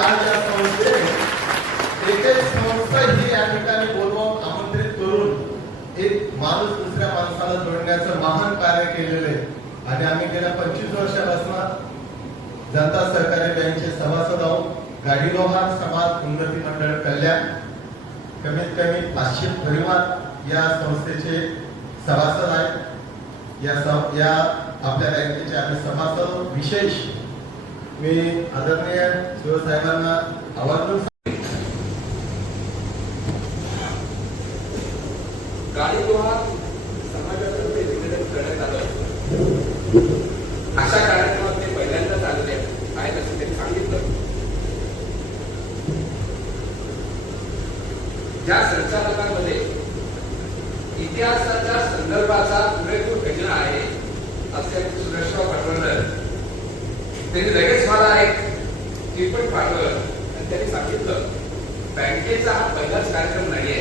आज या संस्थेने एक संस्था ही या ठिकाणी बोलवून आमंत्रित करून एक माणूस दुसऱ्या माणसाला जोडण्याचं महान कार्य केलेलं आहे. आणि आम्ही गेल्या 25 वर्षापासून जनता सहकारी बँकेचे सभासद आहोत. गाडी लोहार समाज उन्नती मंडळ कल्याण कमीत कमी 500 परिवार या संस्थेचे सभासद आहेत. या आपल्या बँकेचे आम्ही सभासद विशेष मी आदरणीय शिवसाहेबांना आवर्जून गाडी लोहार समाजातर्फे निवेदन करण्यात आलं. अशा कार्यक्रमात ते पहिल्यांदाच आलेले आहेत असं त्यांनी सांगितलं. ज्या संचालकांमध्ये इतिहासाच्या संदर्भाचा पुरेपूर खजिना आहे असे सुरेशराव पाटवकर त्यांनी लगेच मला एक टिप्पणी पाठवलं आणि त्यांनी सांगितलं बँकेचा हा पहिलाच कार्यक्रम नाहीये.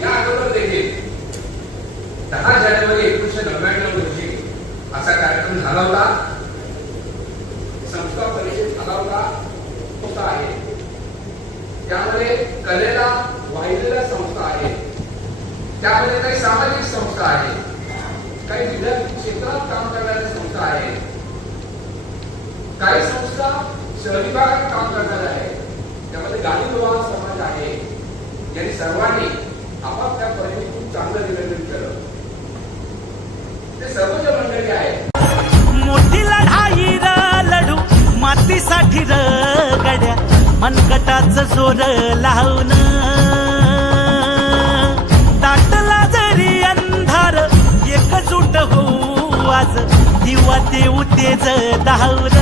या अगोदर देखील 10 जानेवारी 1999 रोजी असा कार्यक्रम झाला होता. संस्था परिषद झाला होता आहे. त्यामध्ये कलेला वाहिलेल्या संस्था आहे. त्यामध्ये काही सामाजिक संस्था आहे, काही विद्यार्थी क्षेत्रात काम करणाऱ्या संस्था आहे, काही संस्था शहरी भागात काम करणाऱ्या आहेत. त्यामध्ये गाडी लोहार समाज आहे. यांनी सर्वांनी आपापल्या परीने खूप चांगलं निवेदन केलं. ते सर्व जे मंडळी आहेत मोठी लढाई लढू मातीसाठी गड्या मनगटाचं जोर लावून दाटला जरी अंधार एकजूट होऊ आज दिवा देऊ तेज धावर